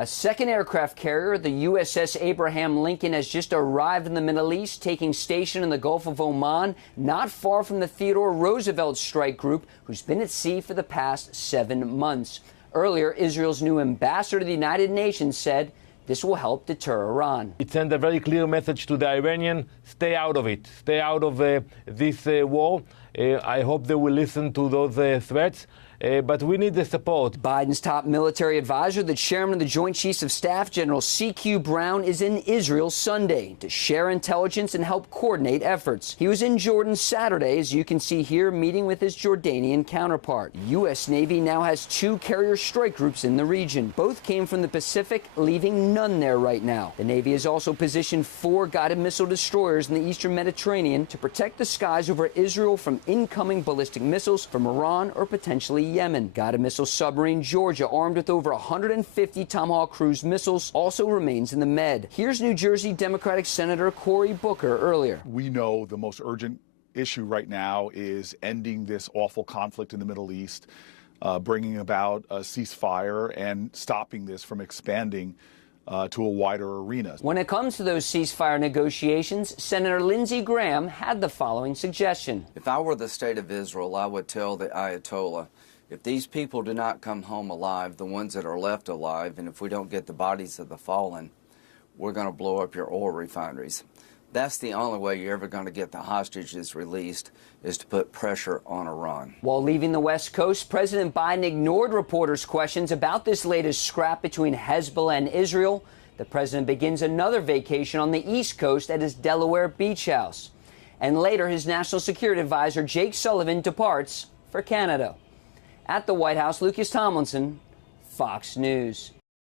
A second aircraft carrier, the USS Abraham Lincoln, has just arrived in the Middle East, taking station in the Gulf of Oman, not far from the Theodore Roosevelt strike group, who's been at sea for the past 7 months. Earlier, Israel's new ambassador to the United Nations said this will help deter Iran. It sent a very clear message to the Iranians: stay out of it, stay out of this war. I hope they will listen to those threats. But we need the support. Biden's top military advisor, the chairman of the Joint Chiefs of Staff, General C.Q. Brown, is in Israel Sunday to share intelligence and help coordinate efforts. He was in Jordan Saturday, as you can see here, meeting with his Jordanian counterpart. The U.S. Navy now has 2 carrier strike groups in the region. Both came from the Pacific, leaving none there right now. The Navy has also positioned 4 guided missile destroyers in the eastern Mediterranean to protect the skies over Israel from incoming ballistic missiles from Iran or potentially Yemen. Guided missile submarine Georgia, armed with over 150 Tomahawk cruise missiles, also remains in the Med. Here's New Jersey Democratic Senator Cory Booker earlier. We know the most urgent issue right now is ending this awful conflict in the Middle East, bringing about a ceasefire and stopping this from expanding to a wider arena. When it comes to those ceasefire negotiations, Senator Lindsey Graham had the following suggestion. If I were the state of Israel, I would tell the Ayatollah, if these people do not come home alive, the ones that are left alive, and if we don't get the bodies of the fallen, we're going to blow up your oil refineries. That's the only way you're ever going to get the hostages released, is to put pressure on Iran. While leaving the West Coast, President Biden ignored reporters' questions about this latest scrap between Hezbollah and Israel. The president begins another vacation on the East Coast at his Delaware beach house. And later, his national security advisor, Jake Sullivan, departs for Canada. At the White House, Lucas Tomlinson, Fox News.